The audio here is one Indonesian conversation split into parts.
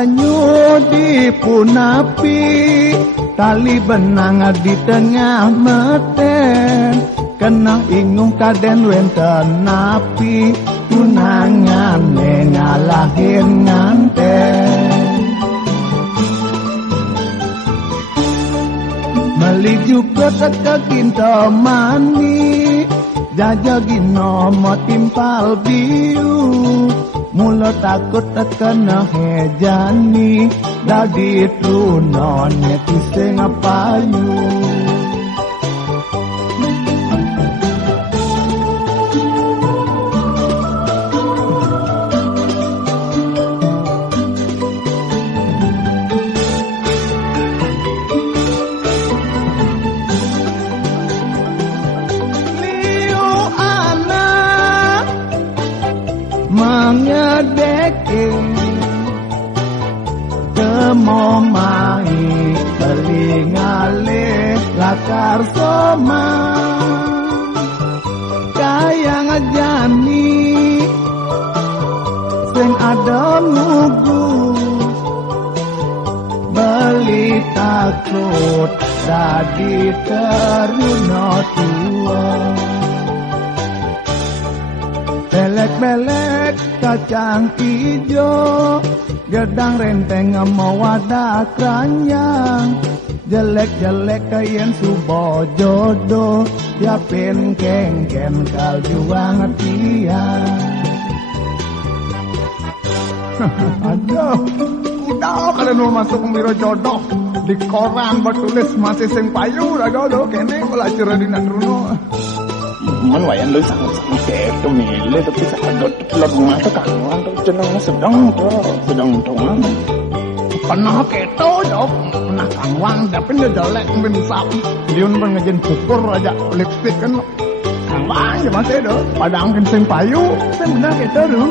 banyu dipunapi, tali benang di tengah meten, kena ingung kaden wenten napi, tunangan ngalahin nganten. Meliju ke teka kinta mani, jajagin nomor timpal biu, mula takut terkena hejani, dadi trunonnya tiseng apayu. Mengedeki kemomai telingalih lakar soma, kaya ngajani sing ada mugus, beli takut dadi teruna tua. Belek-belek kacang ijo, gedang renteng mau wadah keranjang, jelek-jelek kayen subo jodoh, siapin kengken kaljuang tiang. Aduh, udah kada mau masuk miro jodoh di koran bertulis masih sing payu dah jodoh kene belajar di Nadruno. Man wayan lu sangat-sangat kayak milih tapi sadot telur rumah tuh kawan tuh sedang tungan. Pernah keto jawab, pernah kangwang tapi dia jelek mensap. Dia pun ngejin kukur aja lipstick kan. Kangwang ya masih ada, padang kencing payu, saya benar keto tu.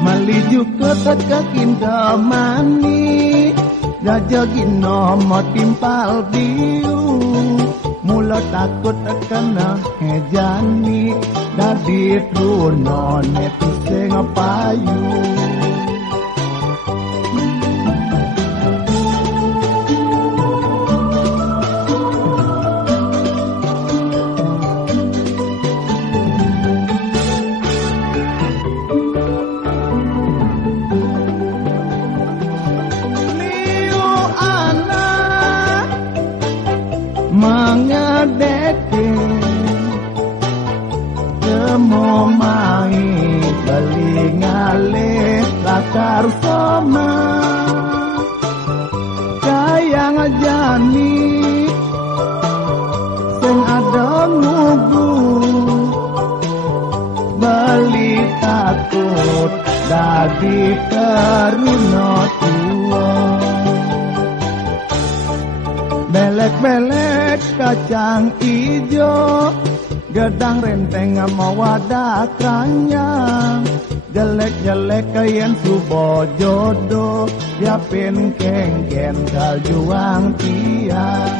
Meliju ke teka kinta mani, jajagin nomor timpal biu, mula takut terkena hejani, dadi trunone tiseng payu. Mengedeki kemomai telingalih lakar soma, kaya ngajani sing ada ngugu, beli takut dadi teruna tua. Belek-belek kacang ijo, gedang renteng mau wadah keranjang, jelek-jelek kayen subo jodoh, siapin kengken kaljuang tiang.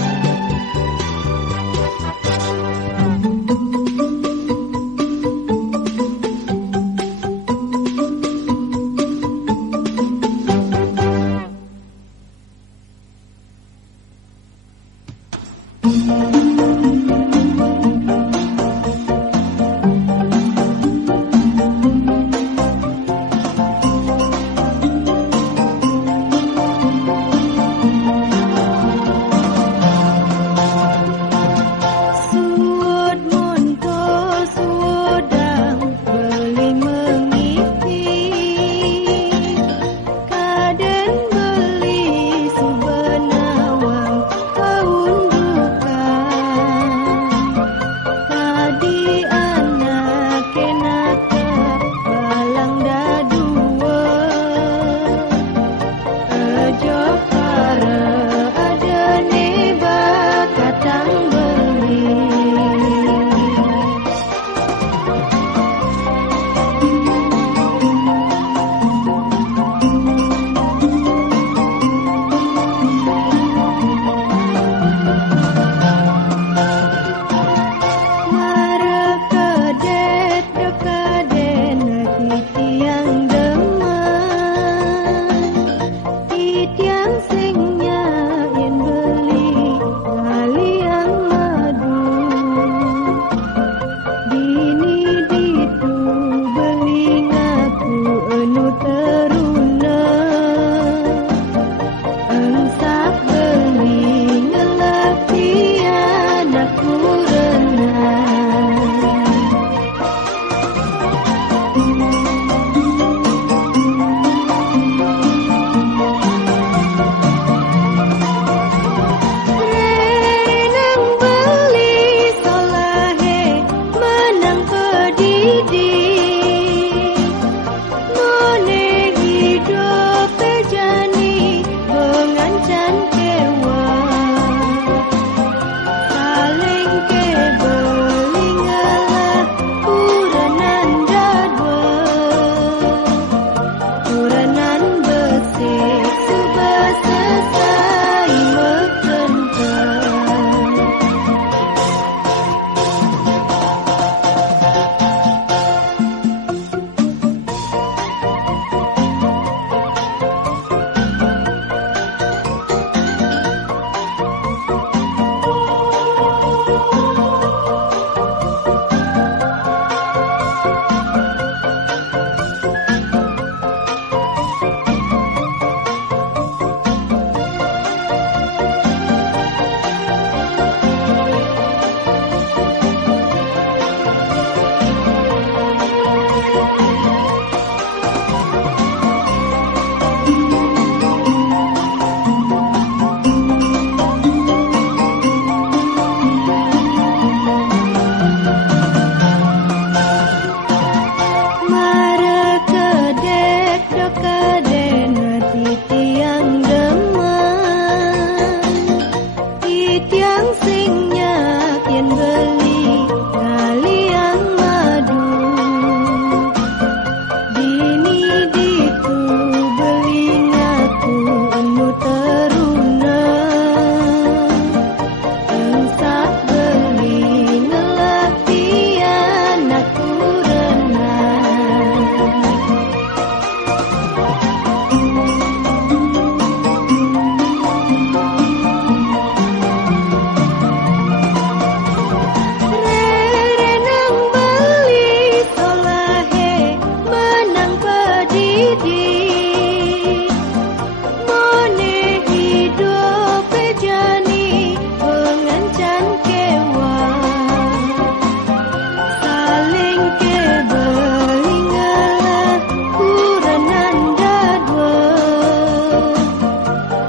Kaden beli subenawang kaun duka. tiang singnya kian beli ngalian madu dini ditu beli ngaku anu teruna engsak beli ngelatian aku renang renang beli solahe menang pedidi mone hidup pejani pengancan kewan saling ke belingalah kuranan dadwa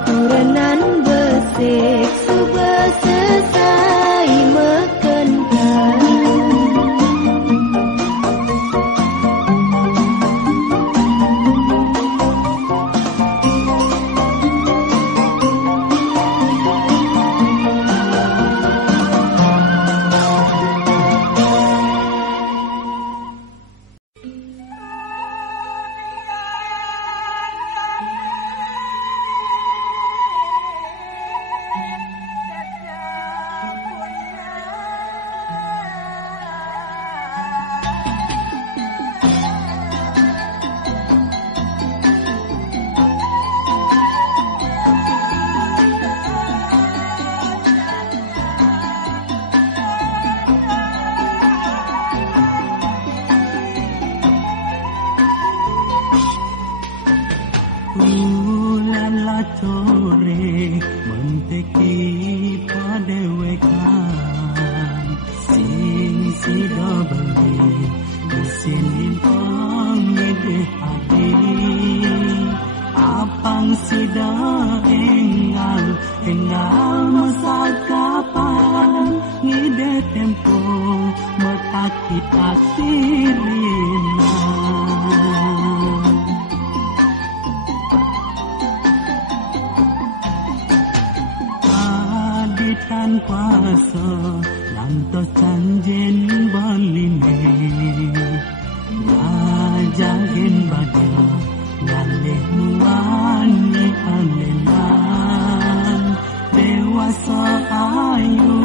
kuranan besik subah selesai mekendang Bulan latore menteki padewekan sing sida beli disini pangide hati apang sida enggal masa kapan ngide tempo metakit-takit rina tan kuasa lantos canjen baline ngajagin badia ngalih muani alenan dewasa ayu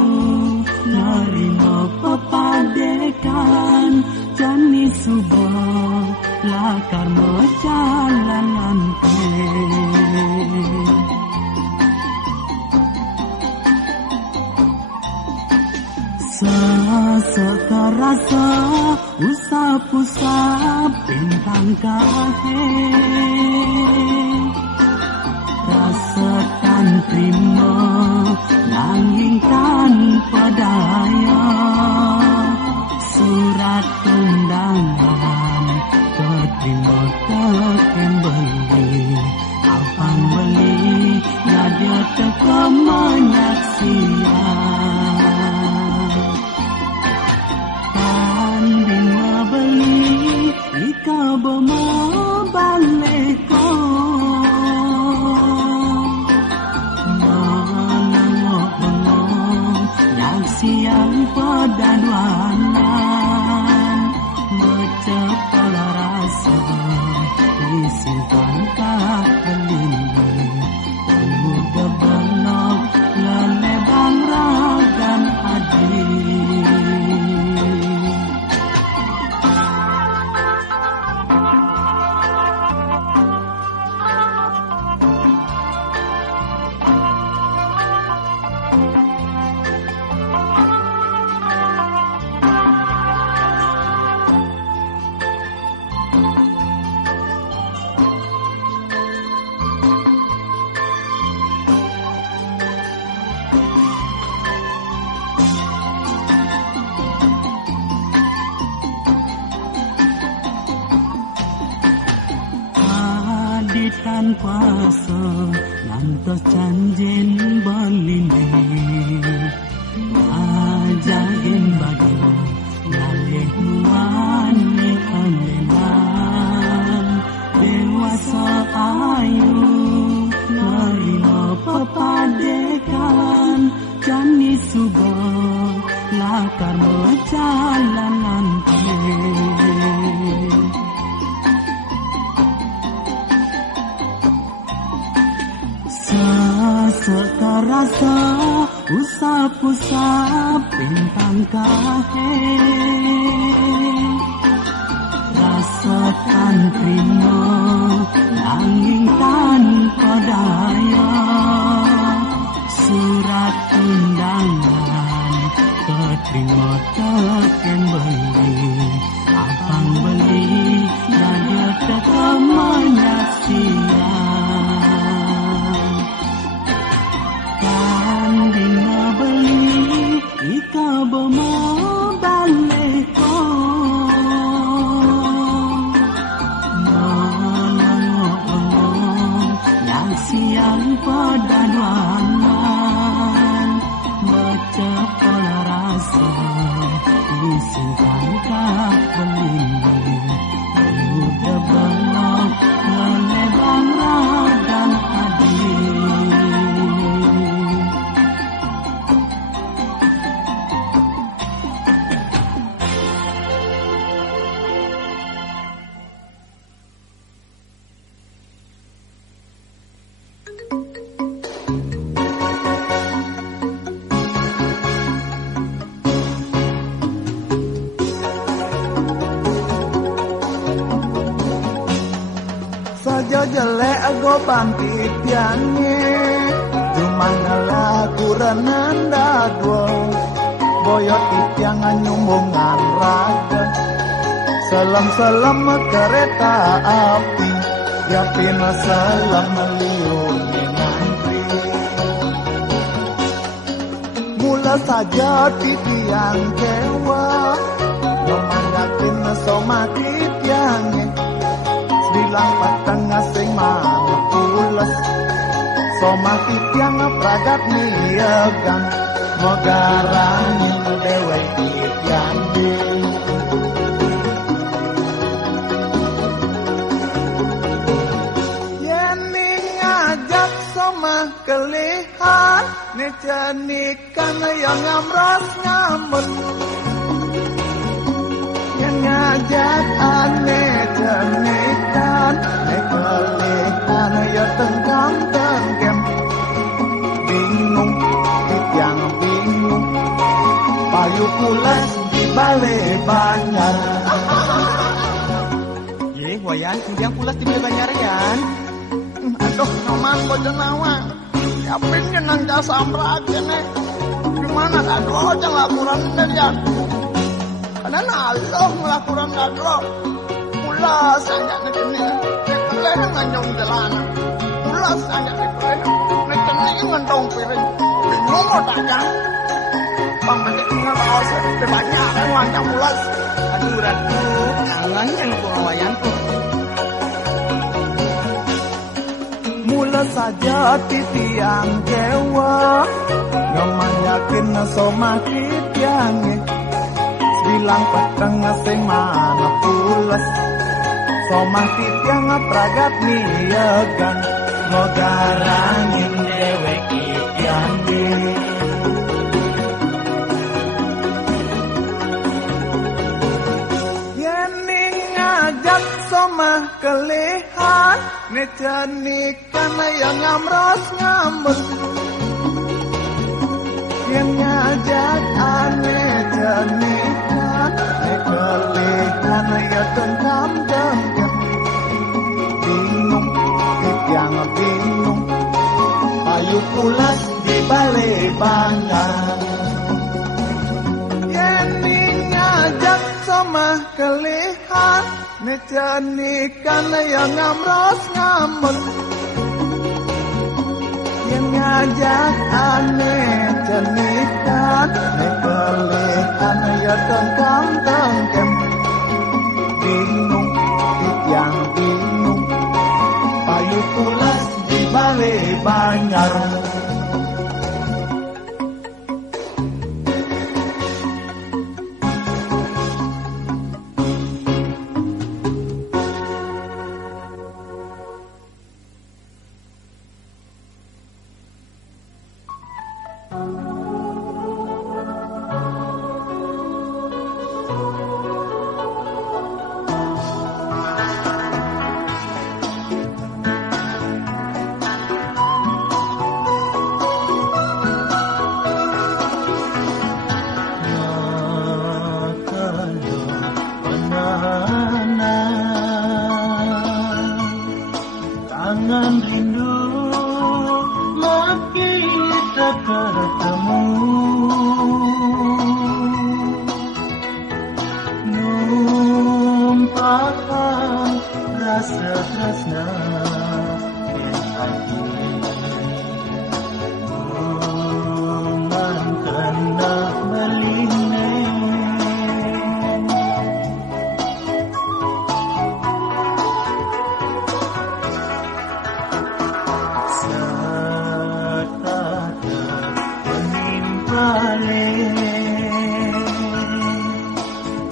narima pepadekan jani subah lakar mejalan ante sekerasa usap-usap bintang kahe rasakan terima langingkan padaya surat undangan keterima teken beli apang beli nada teka menyaksian ika bomo baleko manang yang siang padaduanan mecepal rasa disimpan kahalini muda benok lelebang ragan hadi tan kuasa lantos canjen baline ngajagin bagia ngalih muani alenan dewasa ayu narima pepadekan jan suba lakar jalanan sekerasa usap-usap bintang kahe rasakan terima nanging tanpa daya surat undangan keterima teken beli abang beli jaga ketemannya siang kanding beli ika bemo balik siang pada duangan mecepol rasa disingkan kak beli udah bengok melebang ragan hadir jelek go bangkit piange Dumana lagu renanda dua Boyot tiang nyumbungan raga Selam-selam kereta api Yapin selam meliuni nanti Mula saja di tiang kewa Memandakin somati tiangnya bilang patang asing mana pulas somati tiang pragat niagang mogarangin dewe tiang yeni ngajak somah kelihat ni janikan yang ngamros ngamun yang ngajak aneh janikan nekelikan ya tenggang tenggem bingung yang bingung payu pulas di balai banyak ye wayan yang pulas di balai banyak kan aduh naman ko jenawa yapin nang jasa amrat nek gimana kadro jang laporan dalian karena Allah melakukan kadro mula sangat nekene nekene nganyong jalan mula sangat nekene nekene ngandong piring bingung otak kan pamane ngawas banyak kan wandang mulas aduh ratu kangen yang wayanku mula saja titiang dewa ngamayakin somati tiange bilang patang asing mana pulas somati tiang pragat niagan mogarangin dewe tiange yeni ngajak somah kelihat ne janikan yang ngamros ngamun yang ngajak aneh janikan nekelikan ya tengkam dengkem bingung yang bingung payu pulas di balai banyak yeni ngajak sama kelihat ne janikan yang ngamros ngamun yang ngajak aneh jenikan nekelikan ya tengkam dengkem bingung yang bingung payu pulas di balai banyak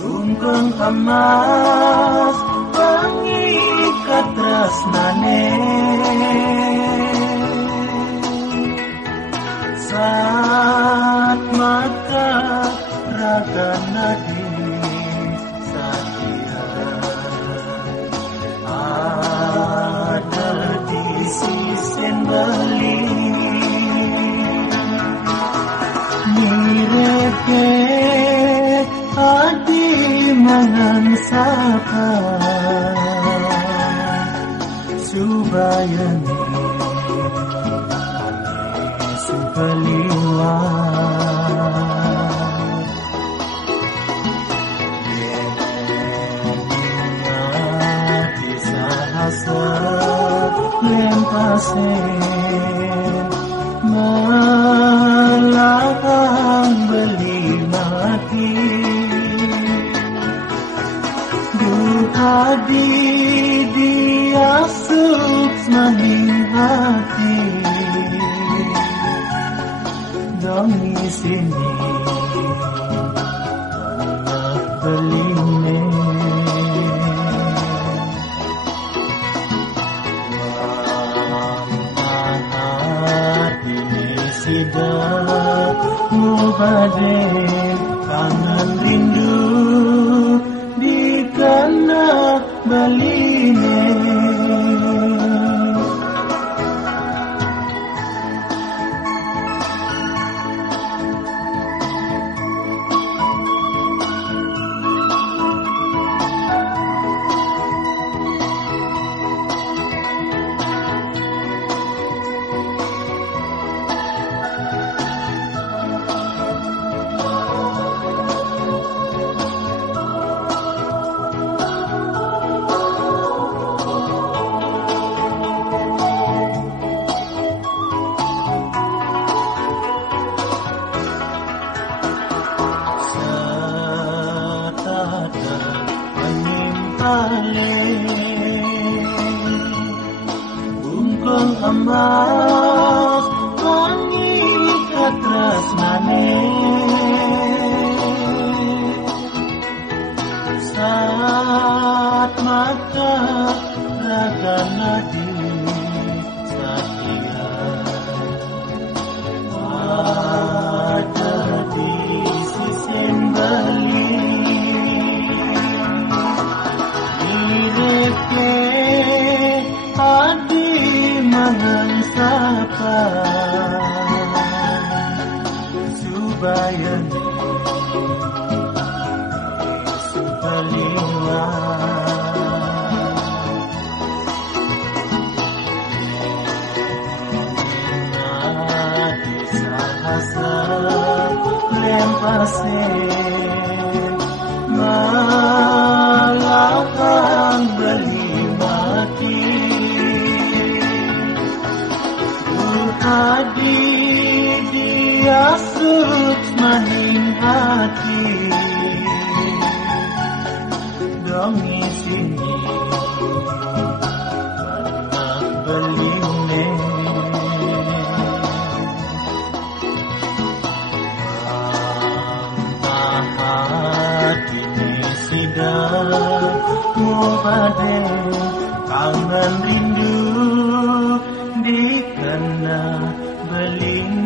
Ungkeng emas pengikat tresnane saat mata raga nadi satia ada di sisi beli mireke hati mangan sapa subayani sukaliwat hati sahasa lempasen malakang beli mati Duhadi dia suksmaning hati dong sini beline hati sidak mubaden kangen rindu dikana baline Ungkeng emas pengikat tresnane saat mata raga nadi satia ada di sisi beli ireke hati mangan sapa subayani sukaliwat sahasa lempasen malakang beli mati Duhadi dia suksmaning hati dongi sini pernah beline hati sidak mubaden kangen rindu dikena beline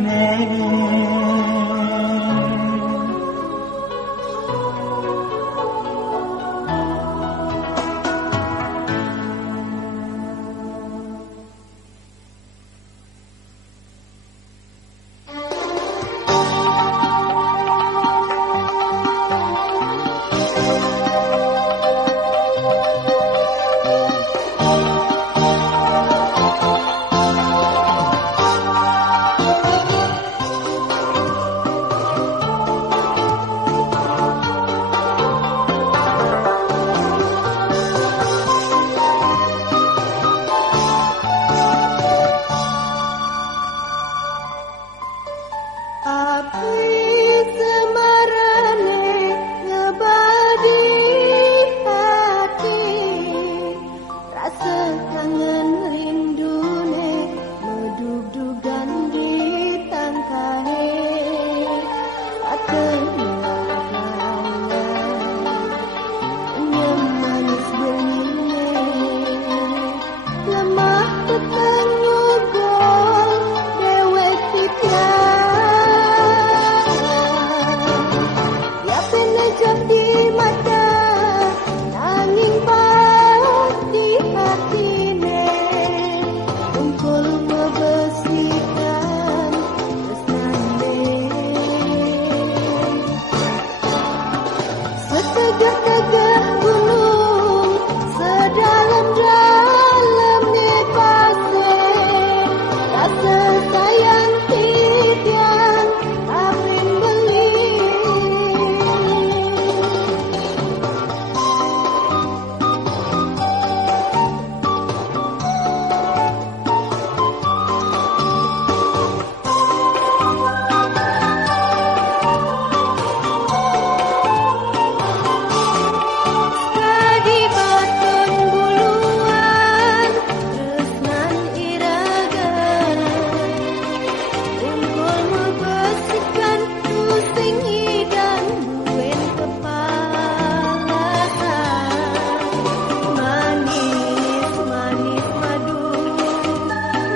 Setegah-tegah gunung sedalam-dalamnya pasir, rasa sayang tiang amin beli. Kadi baton buluan tresnan iragan, unggul membesikan pusing hidang duen kepala manis manis madu,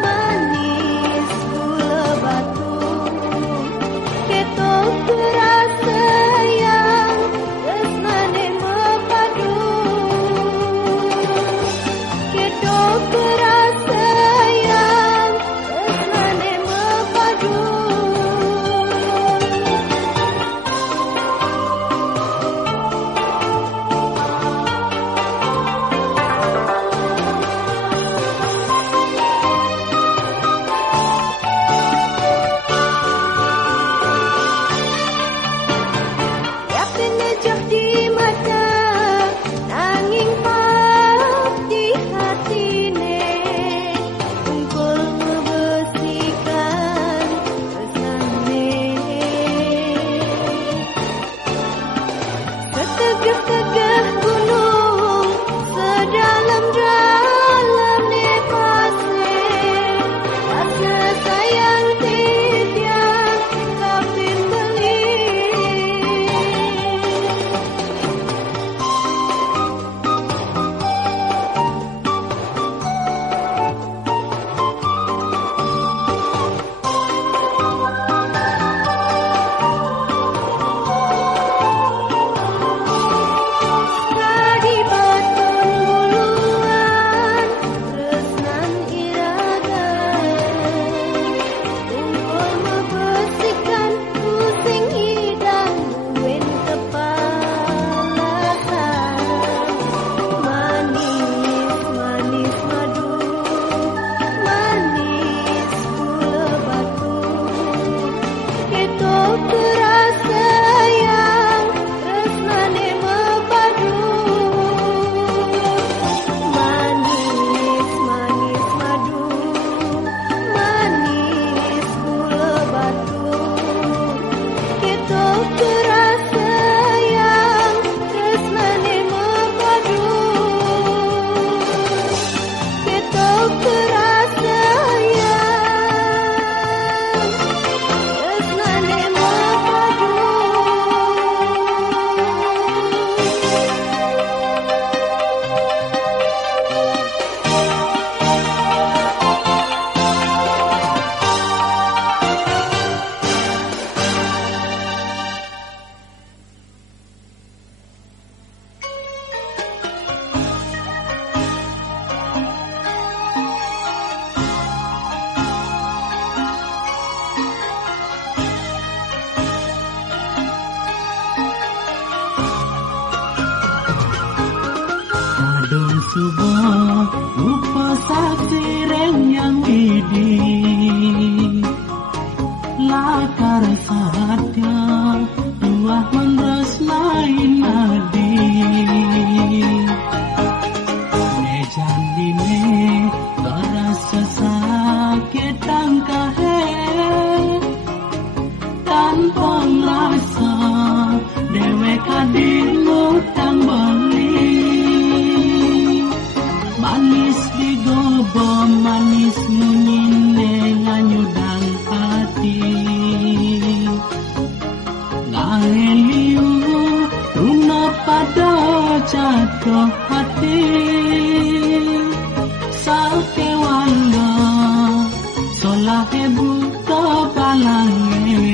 manis gula batu, ketok terasa yang tresnane mepadu, ketok terasa yang tresnane mepadu. Yakin ngejauh di mata, nanging maaf di hatine, unggul membesikan tresnane. Setegah-tegah gunung sedalam-dalamnya pasir, rasa sayang tiang kapin beli. Kadi baton buluan tresnan iragan, unggul membesikan pusing hidang duen kepala manis manis madu, manis gula batu, ketok terasa yang tresnane mepadu, manis manis madu, manis gula batu, ketok terasa yang tresnane mepadu, ketok terasa yang tresnane mepadu. Adon subuh rupa saksi yang widi, lakar satya dua menras lain adi. Nejan dine terasa sakit tangkahe, tanpa rasa dewe kadimu tang beli. Manis digobo manis munyine nganyudang hati, ngaheliu runa pada jatuh hati, salte wala solahe buta balange,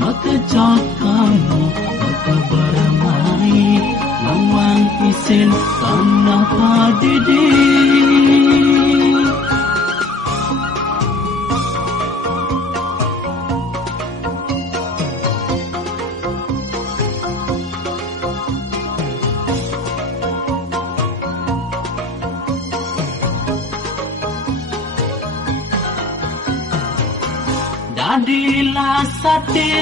makejok kamu keberamai lawang isin tanah padidi. Jadilah sate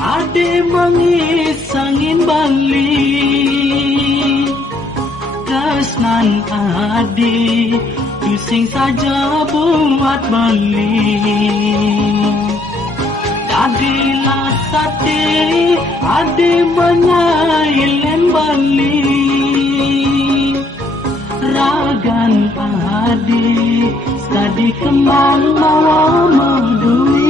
ade mengisangin balik Tresnan ade pusing saja buat balik Jadilah sate ade menyailen balik Ragan ade sekadi kemang mawa meduli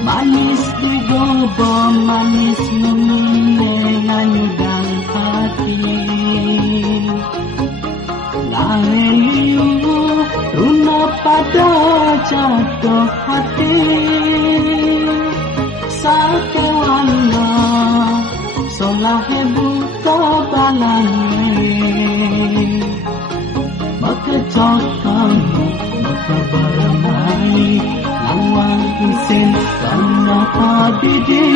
Manis digobo, manis menganyudang hati Langeliu, runa pada jatuh hati Sate wala, solahe buka balangi Makejot kamu, maka berenai Lawang isin karena padidi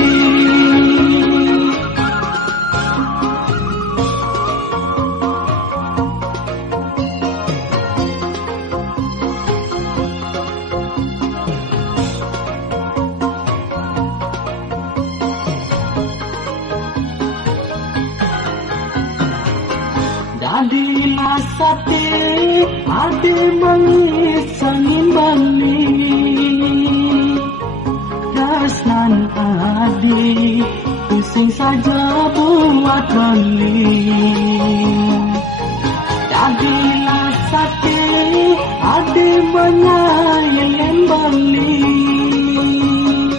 Jadilah sate ade mengisangin balik Tresnan ade pusing saja buat balik Jadilah sate ade menyailen balik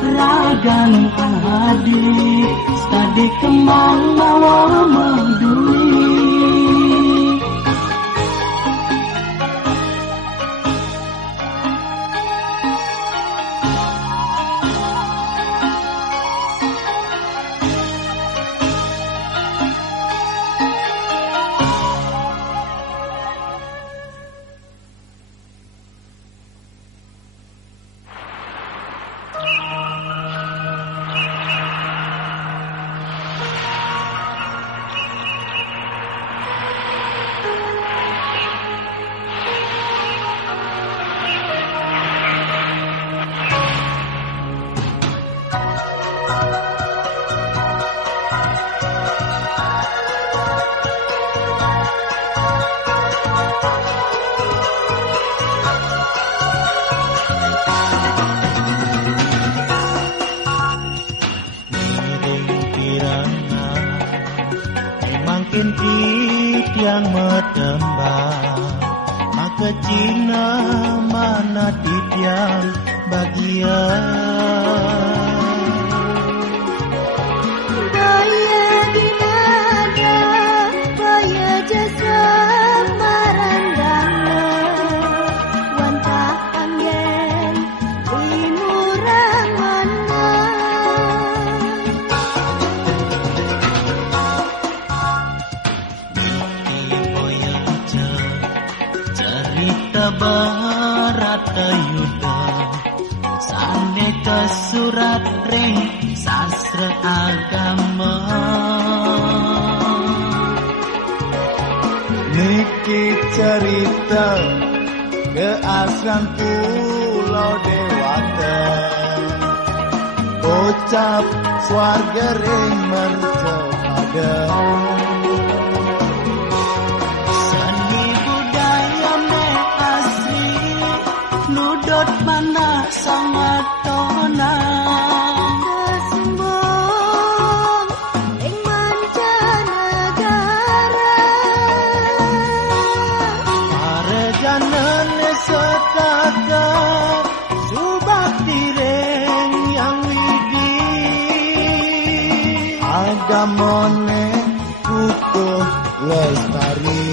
Ragan ade sekadi kemang mawa meduli yang metembang maka Cina mana titiang bagian Daya di nada Baya jasa marandana Wantah anggen Imurang mana Cerita Barata Yuda Saneka surat ring sastra agama Niki cerita keasran Pulau Dewata Ucap swarga ring mercepada Nudot mana sangat tonang Kesumbung ing mancanegara Para janan setakat subak tireng yang widi Agamone kukuh lestari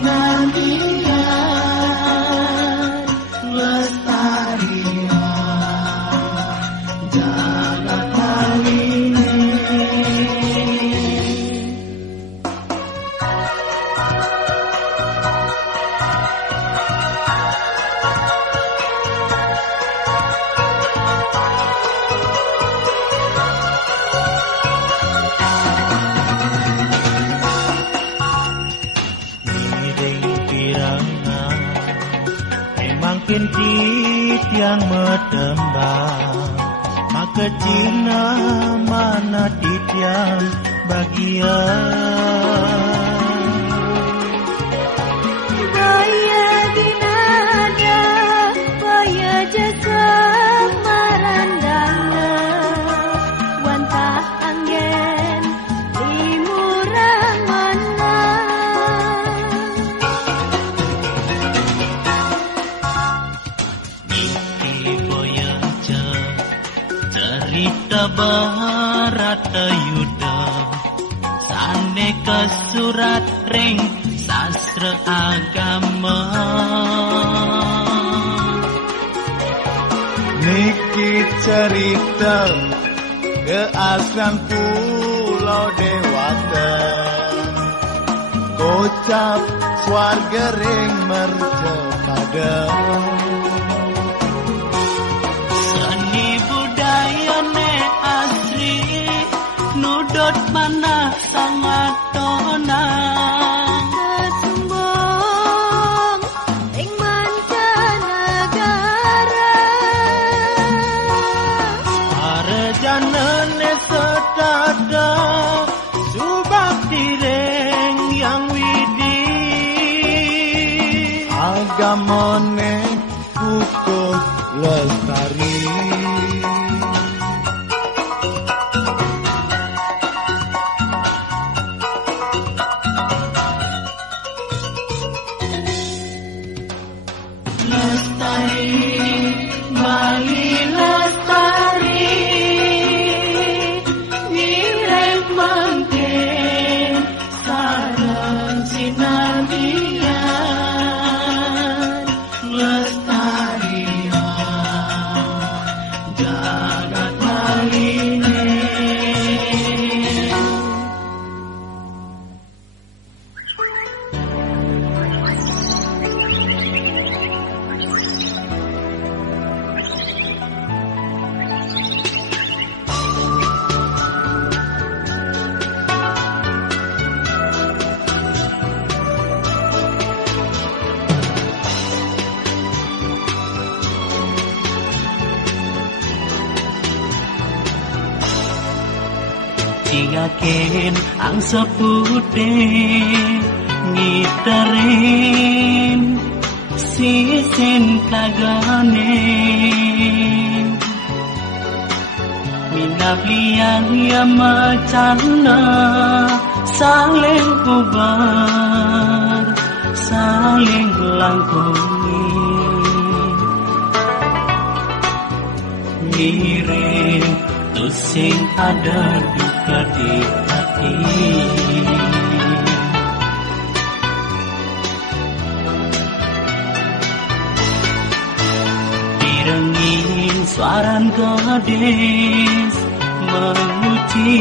sinardian lestarian jaga kaline. Kintit yang medembang, maka Cina mana titian bagian. Baya dinada, baya jasa marandana, wantah anggen timurang mana. Cerita Bharata Yuda sane ke surat ring sastra agama. Niki cerita keasran Pulau Dewata, kocap swarga ring mercepada. Nudot mana sangat tonang Kesumbong ing mancanegara, Arejanane setada subak direng yang widi, agamane kukuh lestari. Bali lestari, nirek mangken sareng sinardian lestarian jagat kaline. Yakin ang seputih ngiterin sisin kagane minablian yang macana saling kubar saling langkungi ngiring tusing ada duka di hati. Direngin suaran gadis menguci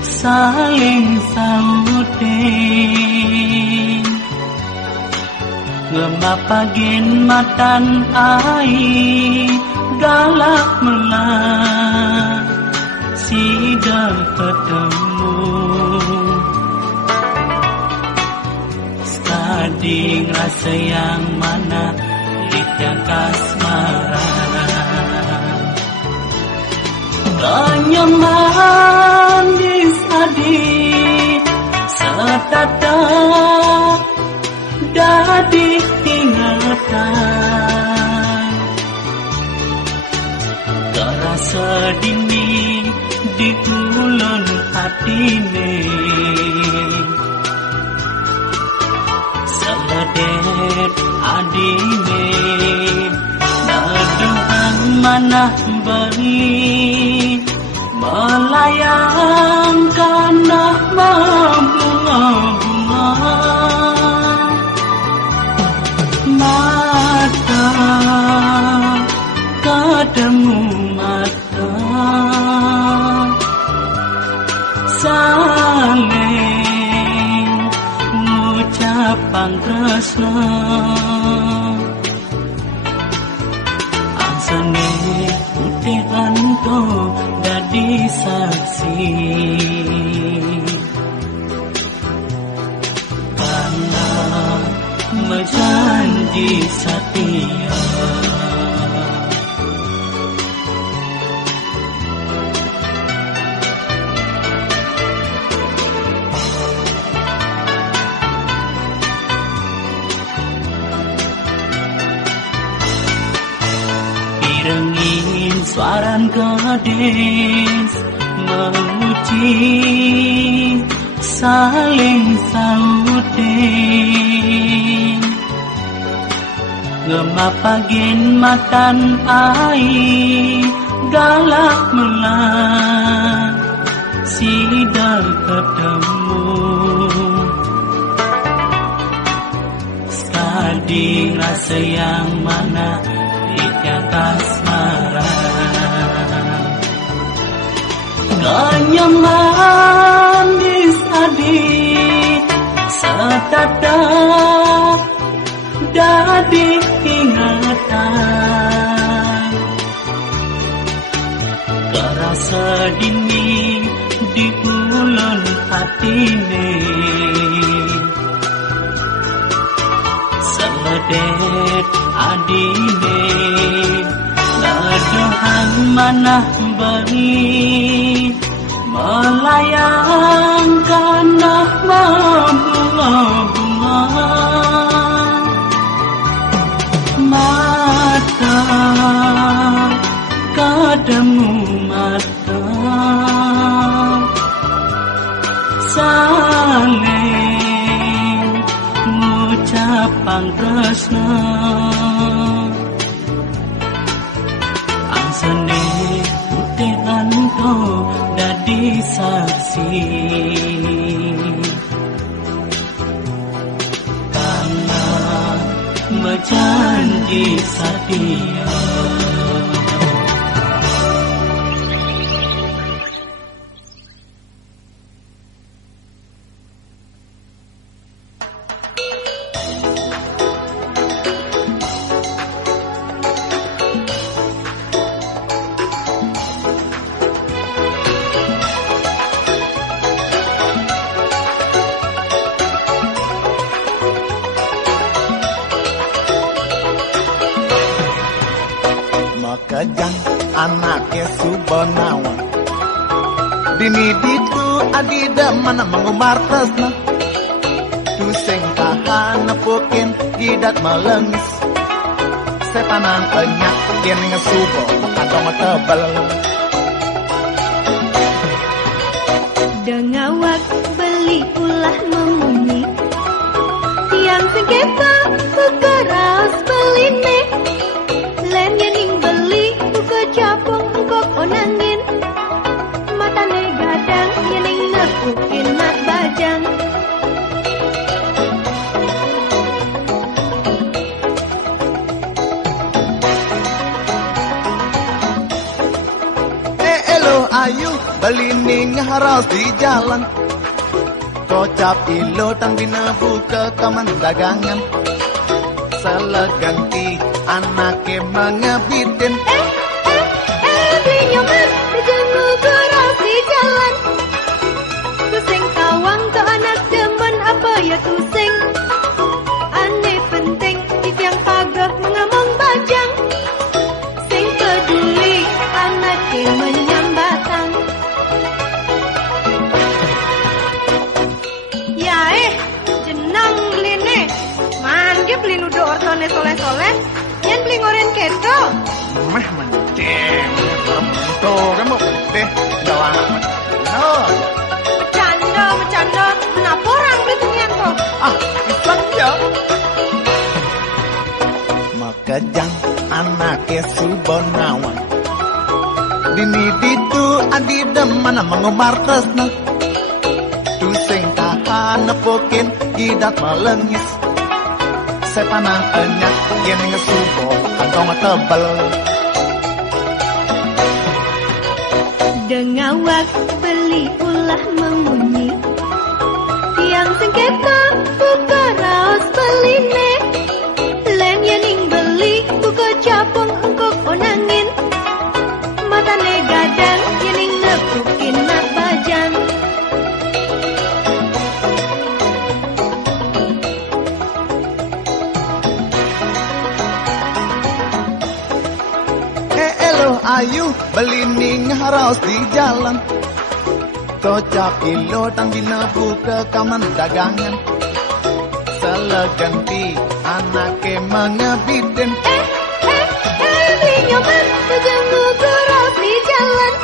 saling sautin ngemapagin matan ai galak melah sudah ketemu stading rasa yang mana yang kasmara kenyaman di stading setata dadi ingatan terasa dingin di ulun hatine seledet adine naduhang manah beri melayang kanah bunga-bunga saling ngucapang tresno angsane putih anto dadi saksi karena berjanji setia. Irengin suaran gadis menguji saling sautin ngemapagin matan ai galak melan sidal ketemu sekali rasa yang mana kasmara kenyaman disadi setata dadi ingatan kerasa dini di bulan hatine seledet adine ladohan manah beri melayang kanah bunga-bunga mata kademu mata saling ngucapang tresno angsane putih anto dadi saksi karena berjanji setia. Kejang anaknya Subonawa dini ditu adida mana mengumar tresna tuseng tahan nepukin gidat melengis sepanang enyak yang ngesubo kantong tebel dengawak beli ulah memumi tiang sengketa kekeras beline len yening beli buka capung kok onangin matane gadang yening nepukin nak bajang elo ayu beli ning haras di jalan kocap ilo tang dina buka kaman dagangan seleganti anaknya mengebitin beli nyoman dijengu keras di jalan tuseng tawang ke anak demen apa ya tuseng aneh penting di tiang pagar mengamong bajang sing peduli anaknya menyambatang ya jenang beline mangge beli nudo ortone soleh-soleh yang beli ngoren keto mah menceng tuh kamu deh jalan no bercanda kenapa orang beli tunian tuh iseng ya makajang anaknya Subonawa dini ditu adida mana mengumar tresna tuseng tahan nepukin gidat melengis sepanang enyak yang ngesubo kantong tebel dengawak beli ulah mengunyi tiang sengketa buka raos beline len yening beli buka capung engkok onangin matane gadang yening nepukin nak bajang Ayu beli ning haros di jalan Kocap kilo tang dina buka kaman dagangan Seleganti anake mengebiden beli nyoman sejemu keras di jalan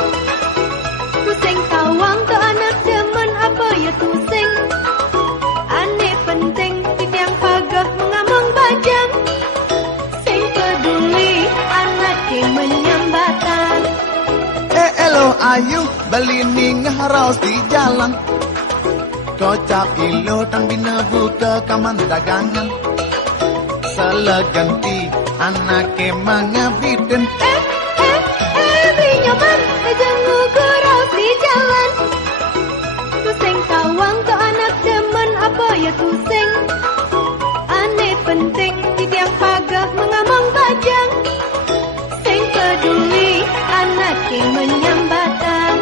Tuseng tawang ke anak demen apa ya tuseng Aneh penting tiang pagah mengamong bajang Sing peduli anake menyambatan Elo ayu beli ning haros di jalan Kocap kilo tang dina buka kaman dagangan Seleganti anake mengebiden beli nyoman sejemu keras di jalan Tuseng tawang ke anak demen apa ya tuseng Aneh penting tiang pagah mengamong bajang Sing peduli anake menyambatan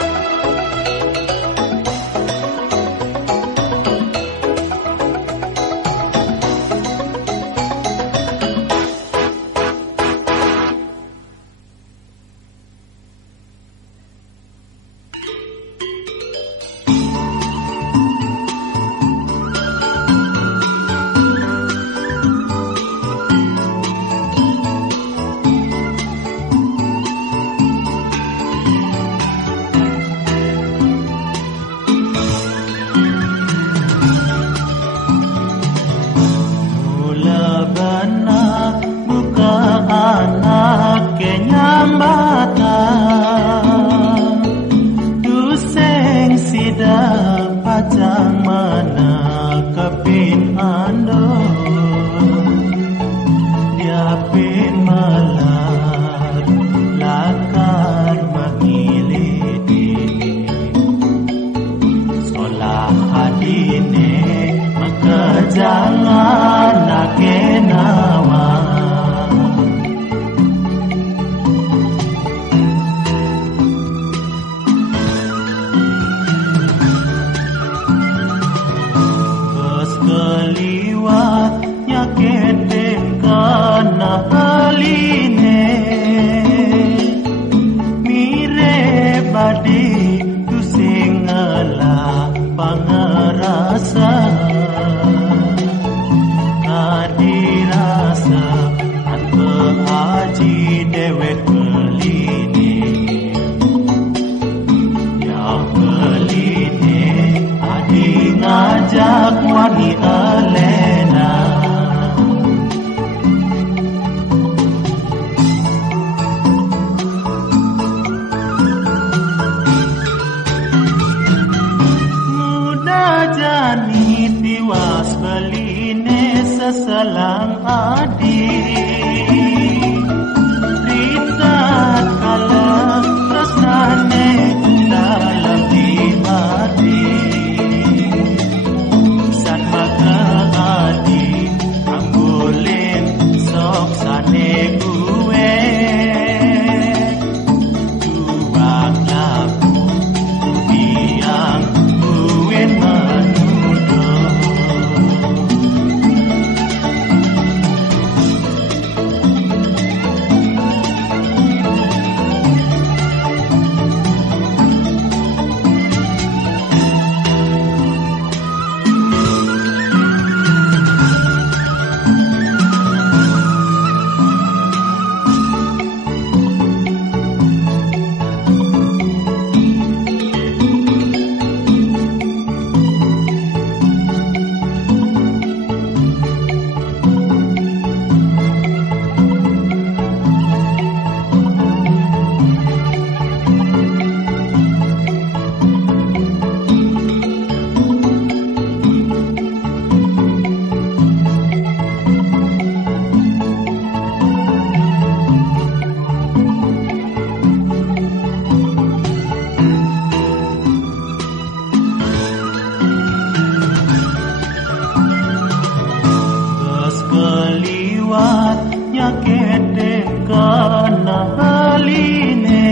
kete kana haline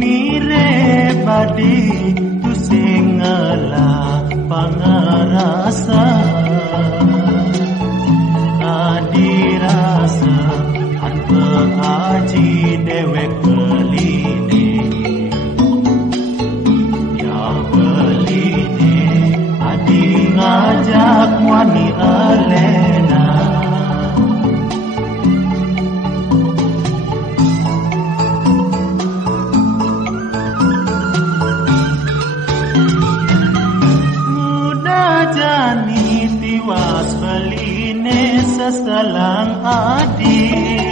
mire badi tu singala pangarasa adirasa hanpe haji dewek keline ya beline adi ngajak wani alena jani tiwas beline seselang adi